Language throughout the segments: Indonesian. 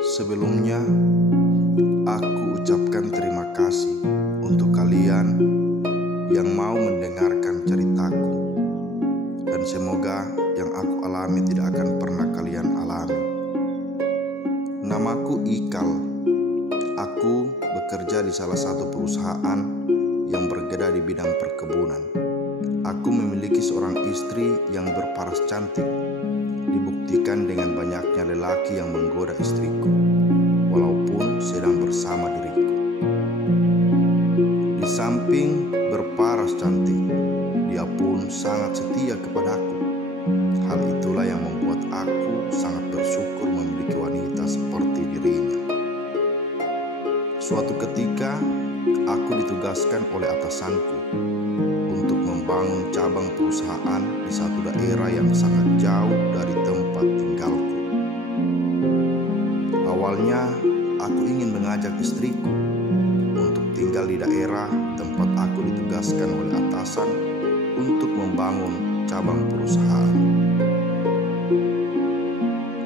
Sebelumnya, aku ucapkan terima kasih untuk kalian yang mau mendengarkan ceritaku, dan semoga yang aku alami tidak akan pernah kalian alami. Namaku Ikal. Aku bekerja di salah satu perusahaan yang bergerak di bidang perkebunan. Aku memiliki seorang istri yang berparas cantik, dibuktikan dengan banyaknya lelaki yang menggoda istriku, walaupun sedang bersama diriku. Di samping berparas cantik, dia pun sangat setia kepadaku. Hal itulah yang membuat aku sangat bersyukur memiliki wanita seperti dirinya. Suatu ketika, aku ditugaskan oleh atasanku untuk membangun cabang perusahaan di satu daerah yang sangat jauh dari tempat tinggalku. Awalnya, aku ingin mengajak istriku untuk tinggal di daerah tempat aku ditugaskan oleh atasan untuk membangun cabang perusahaan.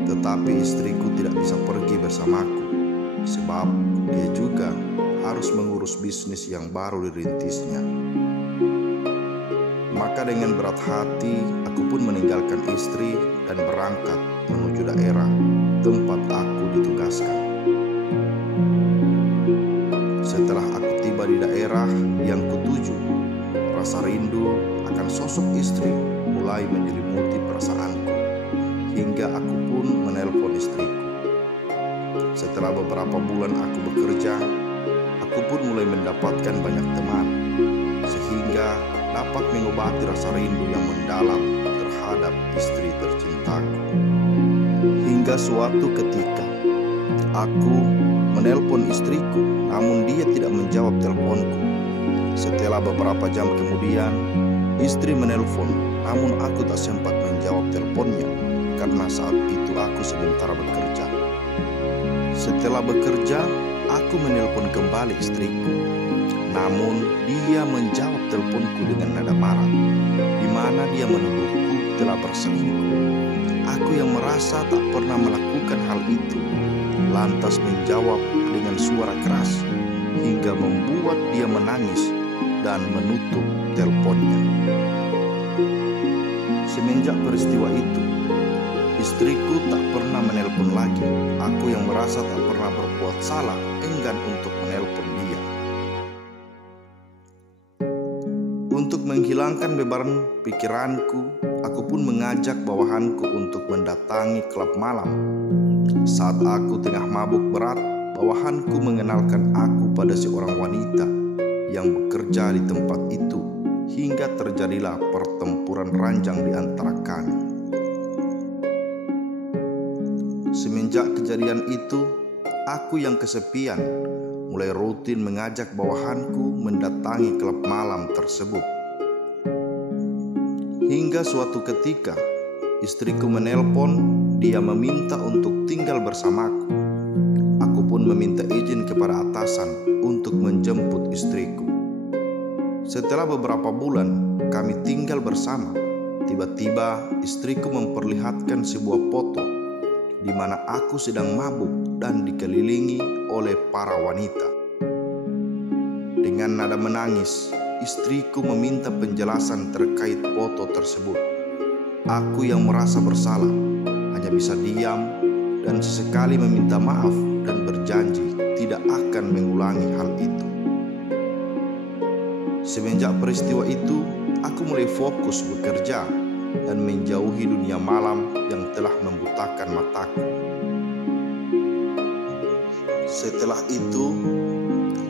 Tetapi istriku tidak bisa pergi bersamaku, sebab dia juga harus mengurus bisnis yang baru dirintisnya. Maka dengan berat hati, aku pun meninggalkan istri dan berangkat menuju daerah tempat aku ditugaskan. Setelah aku tiba di daerah yang kutuju, rasa rindu akan sosok istri mulai menyelimuti perasaanku, hingga aku pun menelpon istriku. Setelah beberapa bulan aku bekerja, aku pun mulai mendapatkan banyak teman, sehingga dapat mengobati rasa rindu yang mendalam terhadap istri tercintaku. Hingga suatu ketika, aku menelpon istriku, namun dia tidak menjawab teleponku. Setelah beberapa jam kemudian, istri menelpon, namun aku tak sempat menjawab teleponnya, karena saat itu aku sementara bekerja. Setelah bekerja, aku menelpon kembali istriku, namun dia menjawab teleponku dengan nada marah, di mana dia menuduhku telah berselingkuh. Aku yang merasa tak pernah melakukan hal itu, lantas menjawab dengan suara keras, hingga membuat dia menangis dan menutup teleponnya. Semenjak peristiwa itu, istriku tak pernah menelpon lagi. Aku yang merasa tak pernah berbuat salah enggan untuk menelpon dia. Untuk menghilangkan beban pikiranku, aku pun mengajak bawahanku untuk mendatangi klub malam. Saat aku tengah mabuk berat, bawahanku mengenalkan aku pada seorang wanita yang bekerja di tempat itu, hingga terjadilah pertempuran ranjang di antara kami. Semenjak kejadian itu, aku yang kesepian mulai rutin mengajak bawahanku mendatangi klub malam tersebut. Hingga suatu ketika, istriku menelpon, dia meminta untuk tinggal bersamaku. Aku pun meminta izin kepada atasan untuk menjemput istriku. Setelah beberapa bulan kami tinggal bersama, tiba-tiba istriku memperlihatkan sebuah foto di mana aku sedang mabuk dan dikelilingi oleh para wanita. Dengan nada menangis, istriku meminta penjelasan terkait foto tersebut. Aku yang merasa bersalah hanya bisa diam dan sesekali meminta maaf dan berjanji tidak akan mengulangi hal itu. Semenjak peristiwa itu, aku mulai fokus bekerja dan menjauhi dunia malam yang telah membutakan mataku. Setelah itu,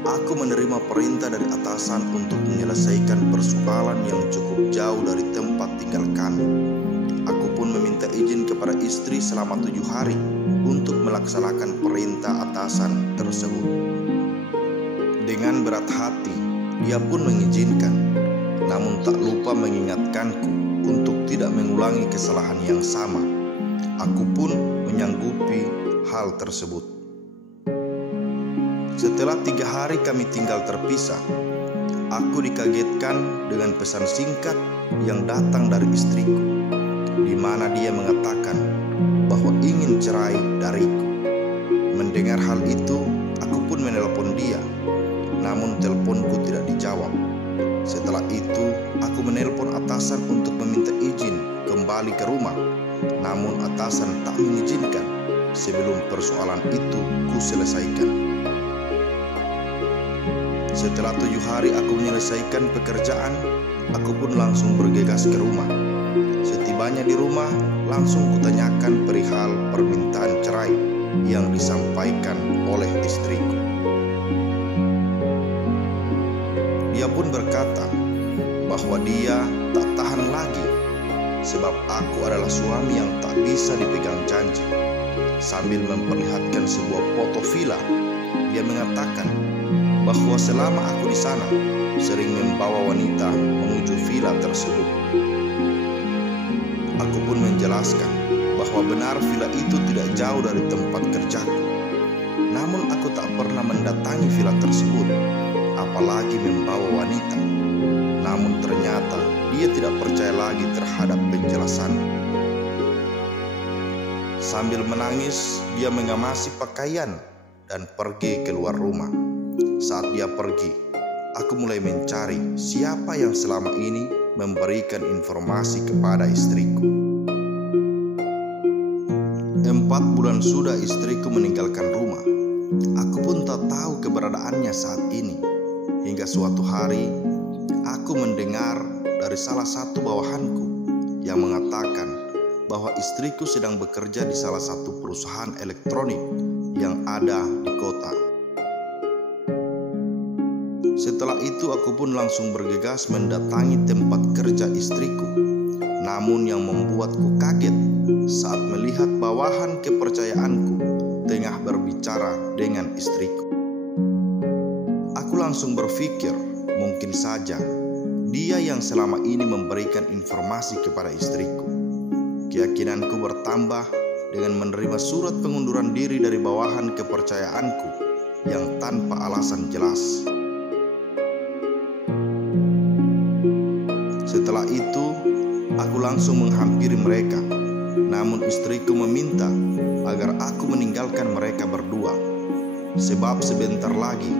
aku menerima perintah dari atasan untuk menyelesaikan persoalan yang cukup jauh dari tempat tinggal kami. Aku pun meminta izin kepada istri selama 7 hari untuk melaksanakan perintah atasan tersebut. Dengan berat hati, dia pun mengizinkan, namun tak lupa mengingatkanku untuk tidak mengulangi kesalahan yang sama. Aku pun menyanggupi hal tersebut. Setelah 3 hari kami tinggal terpisah, aku dikagetkan dengan pesan singkat yang datang dari istriku, di mana dia mengatakan bahwa ingin cerai dariku. hal itu, aku pun menelpon dia, namun teleponku tidak dijawab. Setelah itu, aku menelpon atasan untuk meminta izin kembali ke rumah, namun atasan tak mengizinkan sebelum persoalan itu ku selesaikan. Setelah 7 hari aku menyelesaikan pekerjaan, aku pun langsung bergegas ke rumah. Setibanya di rumah, langsung kutanyakan perihal permintaan cerai yang disampaikan oleh istriku. Dia pun berkata bahwa dia tak tahan lagi sebab aku adalah suami yang tak bisa dipegang janji. Sambil memperlihatkan sebuah foto villa, dia mengatakan bahwa selama aku di sana sering membawa wanita menuju villa tersebut. Aku pun menjelaskan bahwa benar villa itu tidak jauh dari tempat kerjaku. Namun aku tak pernah mendatangi villa tersebut, apalagi membawa wanita. Namun ternyata dia tidak percaya lagi terhadap penjelasanku. Sambil menangis, dia mengemasi pakaian dan pergi keluar rumah. Saat dia pergi, aku mulai mencari siapa yang selama ini memberikan informasi kepada istriku. 4 bulan sudah istriku meninggalkan rumah. Aku pun tak tahu keberadaannya saat ini. Hingga suatu hari, aku mendengar dari salah satu bawahanku yang mengatakan bahwa istriku sedang bekerja di salah satu perusahaan elektronik yang ada di kota. Setelah itu aku pun langsung bergegas mendatangi tempat kerja istriku. Namun yang membuatku kaget saat melihat bawahan kepercayaanku tengah berbicara dengan istriku. Aku langsung berpikir mungkin saja dia yang selama ini memberikan informasi kepada istriku. Keyakinanku bertambah dengan menerima surat pengunduran diri dari bawahan kepercayaanku yang tanpa alasan jelas. Setelah itu, aku langsung menghampiri mereka. Namun istriku meminta agar aku meninggalkan mereka berdua, sebab sebentar lagi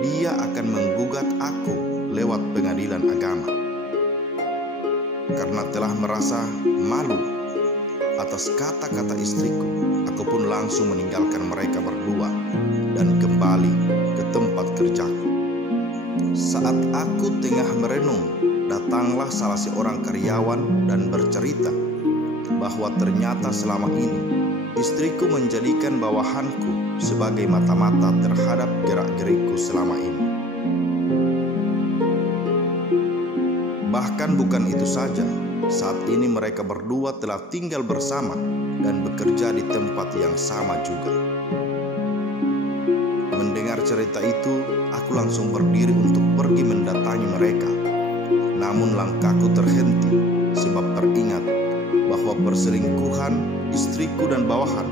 dia akan menggugat aku lewat pengadilan agama. Karena telah merasa malu atas kata-kata istriku, aku pun langsung meninggalkan mereka berdua dan kembali ke tempat kerjaku. Saat aku tengah merenung, datanglah salah seorang karyawan dan bercerita bahwa ternyata selama ini istriku menjadikan bawahanku sebagai mata-mata terhadap gerak-gerikku selama ini. Bahkan bukan itu saja, saat ini mereka berdua telah tinggal bersama dan bekerja di tempat yang sama juga. Mendengar cerita itu, aku langsung berdiri untuk pergi mendatangi mereka. Namun langkahku terhenti sebab teringat bahwa perselingkuhan istriku dan bawahan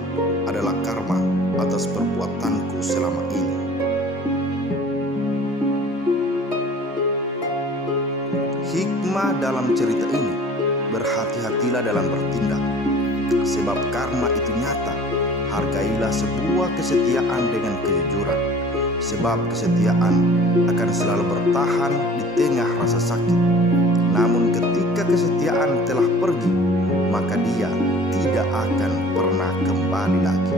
adalah karma atas perbuatanku selama ini. Hikmah dalam cerita ini, berhati-hatilah dalam bertindak, sebab karma itu nyata. Hargailah sebuah kesetiaan dengan kejujuran, sebab kesetiaan akan selalu bertahan di tengah rasa sakit. Namun ketika kesetiaan telah pergi, maka dia tidak akan pernah kembali lagi.